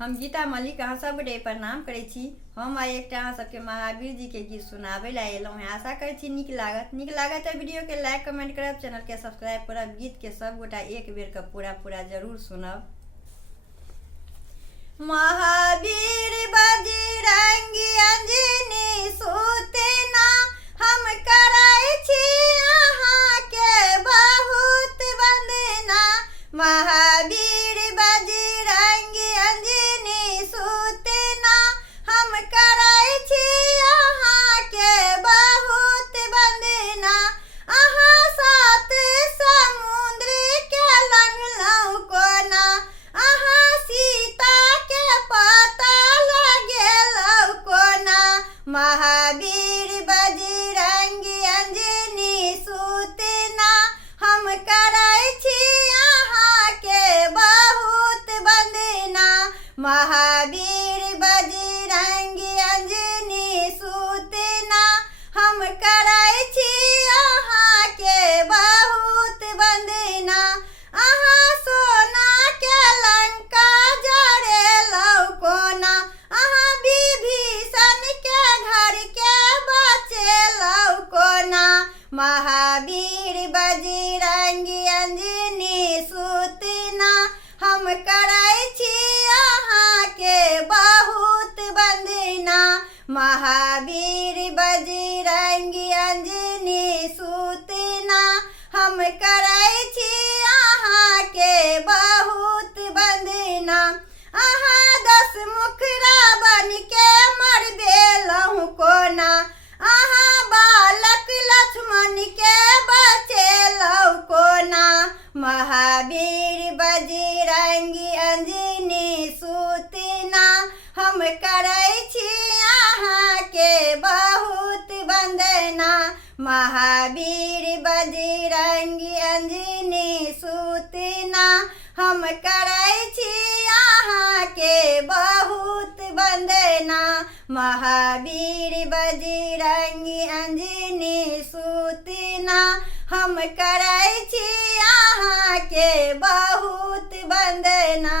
हम गीता मलिक अहाँ सब गोटे प्रणाम करै छी। हम आइ एकटा अहाँ सबके महावीर जी के गीत सुनाबे ला एलहुँ हैं। आशा करै छी नीक लागत तो वीडियो के लाइक कमेंट करब, चैनल के सब्सक्राइब करब। गीत के सब गोटा एक बेर के पूरा जरूर सुनब। महावीर बजरंगी अंजनी सूतना हम करै छी अहाँ के बहुत वंदना। महावीर बजरंगी अंजनी सूतना हम करै छी अहाँ के बहुत वंदना। अहाँ सात समुद्र के लंघलहुँ कोना, अहाँ सीता के पता लगेलहुँ कोना। महावीर बजरंगी अंजनी सूतना हम करै छी अहाँ के बहुत वंदना। महावीर बजरंगी अंजनी सूतना हम करै छी अहाँ के बहुत वंदना। अहाँ सोना के लंका जरेलहुँ कोना, अहाँ विभीषण के घर के बचेलहुँ कोना। महावीर बजरंगी अंजनी सूतना हम करै छी अहाँ के बहुत वंदना। महावीर बजरंगी अंजनी सूतना हम करै छी अहाँ के बहुत वंदना। अहाँ दस मुख रावण के मरबेलहुँ कोना, अहाँ बालक लक्ष्मण के बचेलहुँ कोना। महावीर बजरंगी अंजनी सूतना हम करै छी अहाँ के बहुत वंदना। महावीर बजरंगी अंजनी सूतना हम करै छी अहाँ के बहुत वंदना। महावीर बजरंगी अंजनी सूतना हम करै छी अहाँ के बहुत वंदना।